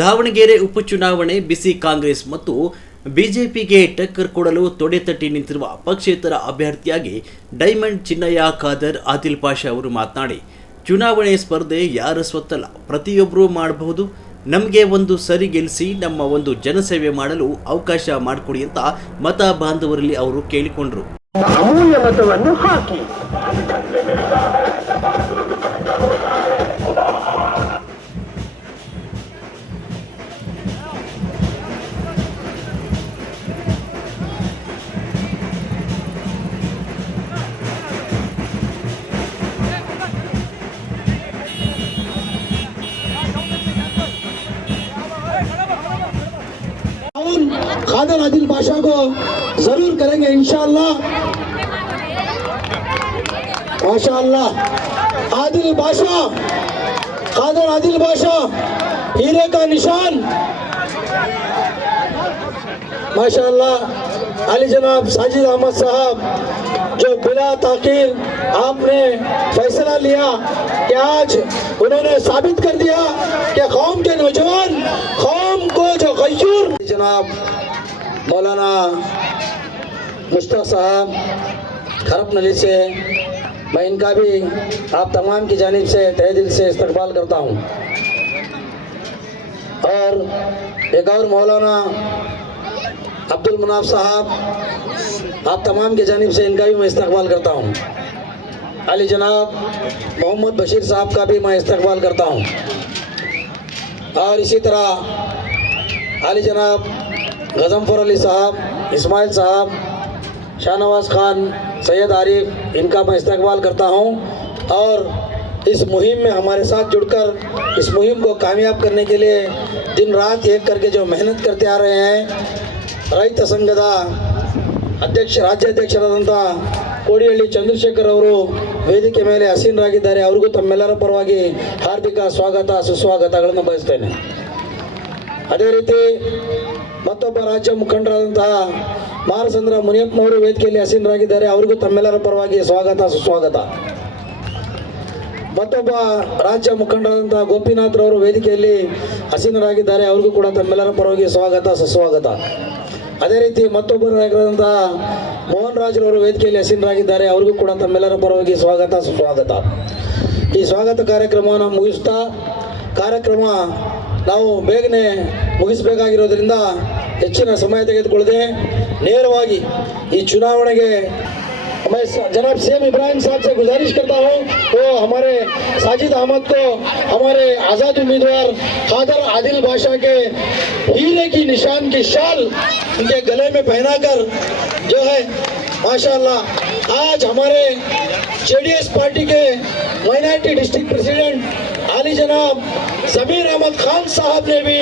ದಾವಣಗೆರೆ ಉಪಚುನಾವಣೆ ಬಿಸಿ ಕಾಂಗ್ರೆಸ್ ಮತ್ತು ಬಿಜೆಪಿಗೆ ಟಕ್ಕರ್ ಕೊಡಲು ತೊಡೆತಟ್ಟಿ ನಿಂತಿರುವ ಪಕ್ಷೇತರ ಅಭ್ಯರ್ಥಿಯಾಗಿ ಡೈಮಂಡ್ ಚಿನ್ನಯ್ಯ ಖಾದರ್ ಆದಿಲ್ ಪಾಷಾ ಅವರು ಮಾತನಾಡಿ, ಚುನಾವಣೆ ಸ್ಪರ್ಧೆ ಯಾರ ಸ್ವತ್ತಲ್ಲ, ಪ್ರತಿಯೊಬ್ಬರೂ ಮಾಡಬಹುದು. ನಮಗೆ ಒಂದು ಸರಿ ಗೆಲ್ಲಿಸಿ ನಮ್ಮ ಒಂದು ಜನಸೇವೆ ಮಾಡಲು ಅವಕಾಶ ಮಾಡಿಕೊಡಿ ಅಂತ ಮತ ಬಾಂಧವರಲ್ಲಿ ಅವರು ಕೇಳಿಕೊಂಡರು. ಅಮೂಲ್ಯ ಮತವನ್ನು ಹಾಕಿ खादर आदिल बादशाह को जरूर करेंगे इंशाअल्लाह। माशाअल्लाह आदिल बादशाह, खादर आदिल बादशाह हीरे का निशान माशाअल्लाह। अली जनाब साजिद अहमद साहब जो बिला ताकीर आपने फैसला लिया कि आज उन्होंने साबित कर दिया कि कौम के नौजवान कौम को जो गयूर जनाब मौलाना मुश्ताक साहब खरब नली से मैं इनका भी आप तमाम की जानिब से तहे दिल से इस्तकबाल करता हूँ। और एक और मौलाना अब्दुल मुनाफ साहब आप तमाम की जानिब से इनका भी मैं इस्तकबाल करता हूँ। अली जनाब मोहम्मद बशीर साहब का भी मैं इस्तकबाल करता हूँ। और इसी तरह अली जनाब गज़नफ़र अली साहब, इस्माइल साहब, शाहनवाज खान, सैयद आरिफ, इनका मैं इस्तकबाल करता हूँ। और इस मुहिम में हमारे साथ जुड़कर इस मुहिम को कामयाब करने के लिए दिन रात एक करके जो मेहनत करते आ रहे हैं, ರೈತ ಸಂಘದ ರಾಜ್ಯಾಧ್ಯಕ್ಷರಾದಂಥ ಕೋಡಿಹಳ್ಳಿ ಚಂದ್ರಶೇಖರ್ ಅವರು ವೇದಿಕೆ ಮೇಲೆ ಆಸೀನರಾಗಿದ್ದಾರೆ. ಅವರಿಗೂ ತಮ್ಮೆಲ್ಲರ ಪರವಾಗಿ ಹಾರ್ದಿಕ ಸ್ವಾಗತ ಸುಸ್ವಾಗತಗಳನ್ನು ಬಯಸ್ತೇನೆ. ಅದೇ ರೀತಿ ಮತ್ತೊಬ್ಬ ರಾಜ್ಯ ಮುಖಂಡರಾದಂತಹ ಮಾರಸಂದ್ರ ಮುನಿಯಪ್ಪನವರು ವೇದಿಕೆಯಲ್ಲಿ ಆಸೀನರಾಗಿದ್ದಾರೆ. ಅವರಿಗೂ ತಮ್ಮೆಲ್ಲರ ಪರವಾಗಿ ಸ್ವಾಗತ ಸುಸ್ವಾಗತ. ಮತ್ತೊಬ್ಬ ರಾಜ್ಯ ಮುಖಂಡರಾದಂತಹ ಗೋಪಿನಾಥ್ ರವರು ವೇದಿಕೆಯಲ್ಲಿ ಆಸೀನರಾಗಿದ್ದಾರೆ. ಅವರಿಗೂ ಕೂಡ ತಮ್ಮೆಲ್ಲರ ಪರವಾಗಿ ಸ್ವಾಗತ ಸುಸ್ವಾಗತ. ಅದೇ ರೀತಿ ಮತ್ತೊಬ್ಬರಾಗಿರುವಂತಹ ಮೋಹನ್ ರಾಜ್ರವರು ವೇದಿಕೆಯಲ್ಲಿ ಆಸೀನರಾಗಿದ್ದಾರೆ. ಅವರಿಗೂ ಕೂಡ ತಮ್ಮೆಲ್ಲರ ಪರವಾಗಿ ಸ್ವಾಗತ ಸುಸ್ವಾಗತ. ಈ ಸ್ವಾಗತ ಕಾರ್ಯಕ್ರಮವನ್ನು ಮುಗಿಸ್ತಾ ಕಾರ್ಯಕ್ರಮ ನಾವು ಬೇಗನೆ ಮುಗಿಸಬೇಕಾಗಿರೋದ್ರಿಂದ ಹೆಚ್ಚಿನ ಸಮಯ ತೆಗೆದುಕೊಳ್ಳದೆ ನೇರವಾಗಿ ಈ ಚುನಾವಣೆಗೆ मैं जनाब सीएम इब्राहिम साहब से गुजारिश करता हूँ वो हमारे साजिद अहमद को हमारे आज़ाद उम्मीदवार खादर आदिल बादशाह के हीरे की निशान की शाल उनके गले में पहनाकर जो है माशाअल्लाह आज हमारे जेडीएस पार्टी के माइनॉरिटी डिस्ट्रिक्ट प्रेसिडेंट आली जनाब ज़मीर अहमद खान साहब ने भी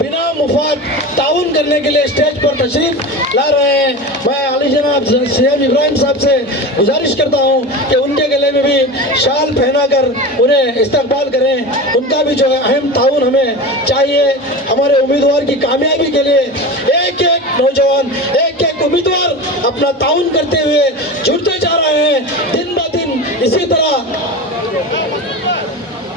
बिना मुफाद ताउन करने के लिए स्टेज पर तशरीफ ला रहे हैं। मैं आली जनाब सीएम इब्राहिम साहब से गुजारिश करता हूं कि उनके गले में भी शाल पहनाकर उन्हें इस्तकबाल करें। उनका भी जो है अहम ताउन हमें चाहिए। हमारे उम्मीदवार की कामयाबी के लिए एक एक नौजवान एक एक उम्मीदवार अपना ताउन करते हुए